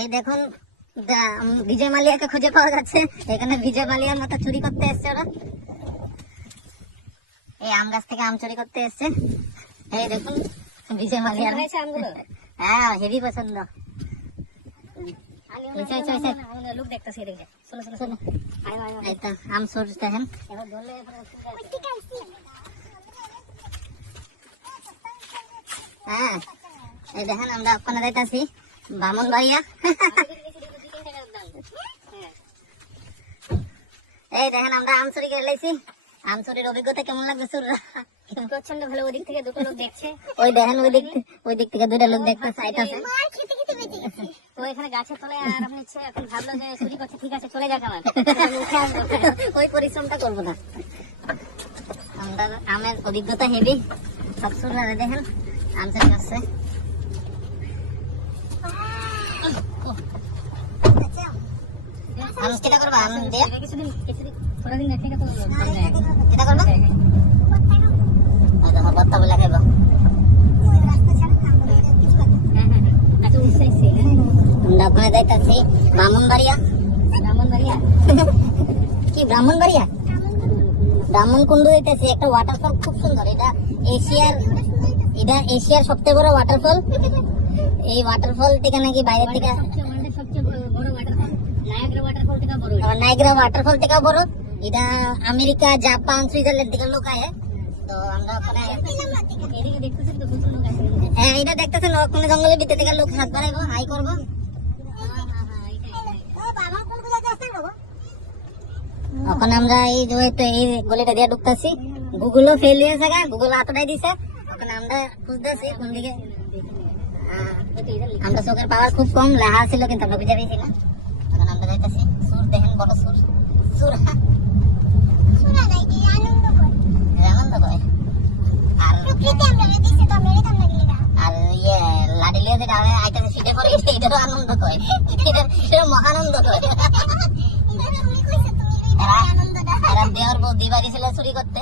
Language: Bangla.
এই দেখুন বিজয় মালিয়াকে খুঁজে পাওয়া যাচ্ছে। এখানে বিজয় মালিয়ার মতো চুরি করতে এসছে ওরা। এই আম গাছ থেকে আম চুরি করতে এসছে। এই দেখুন বিজয় মালিয়ার হ্যাঁ হেভি পছন্দ। লোক দেখতেছি আম সোর্স দেখেন। হ্যাঁ এই দেখেন আমরা ওখানে যাইতাছি বামন ভাইয়া। এই দেখেন আমরা আম চুরি করে লাইছি। আম চুরির অভিজ্ঞতা কেমন লাগবে? প্রচন্ড ভালো। ওই দিক থেকে দুটো লোক দেখছে। ওই দেখেন ওই দিক থেকে দুইটা লোক দেখতে চাইতেছে। তো এখানে গাছের তলায় আরাম নিচ্ছে। এখন ভাবলো যে চুরি করছে, ঠিক আছে চলে যাক, আমার উঠে আসবো। ওই পরিশ্রমটা করবো না। আমরা আমের অভিজ্ঞতা হেভি। সব চুরি দেখেন আম চুরি করছে। আম কেটা করবা? আম দিয়ে কিছুদিন ছোট দিন দেখে তো কেটা করবা? ভর্তা বলে খাইবা। আচ্ছা উঠছে। আমরা ওখানে যাইতাছি ব্রাহ্মণবাড়িয়া। কি ব্রাহ্মণবাড়িয়া? ব্রাহ্মণকুণ্ড যাইতাছি। একটা ওয়াটারফল খুব সুন্দর। এটা এশিয়ার সবচেয়ে বড় ওয়াটারফল। এই ওয়াটারফল থেকে নাকি বাইরের থেকে নায়াগ্রা ওয়াটারফল থেকে বড়। এটা আমেরিকা, জাপান, সুইজারল্যান্ড থেকে লোক আয়। তো আমরা ওখানে হ্যাঁ এটা দেখতেছেন ওখানে জঙ্গলের ভিতর থেকে লোক হাত বাড়াইবো, হাই করবো। এখন আমরা এই গলিটা দিয়ে ঢুকতেছি। গুগলও ফেল হয়েছে, গুগল হাতটাই দিছে। এখন আমরা খুঁজতেছি কোন দিকে। আমরা চোখের পাওয়ার খুব কম, লেহা ছিল কিন্তু আমরা বুঝে পেয়েছিলাম। এখন আমরা যাইতেছি। সুর দেখেন, বড় সুর। আনন্দ করে। আর ইয়ে লাডিলিয়া যেটা আইতেছে সেটা করে, এটারও আনন্দ করে। এটা মহানন্দ করে। এরা দেওয়ার বউ দিবারি ছিল চুরি করতে।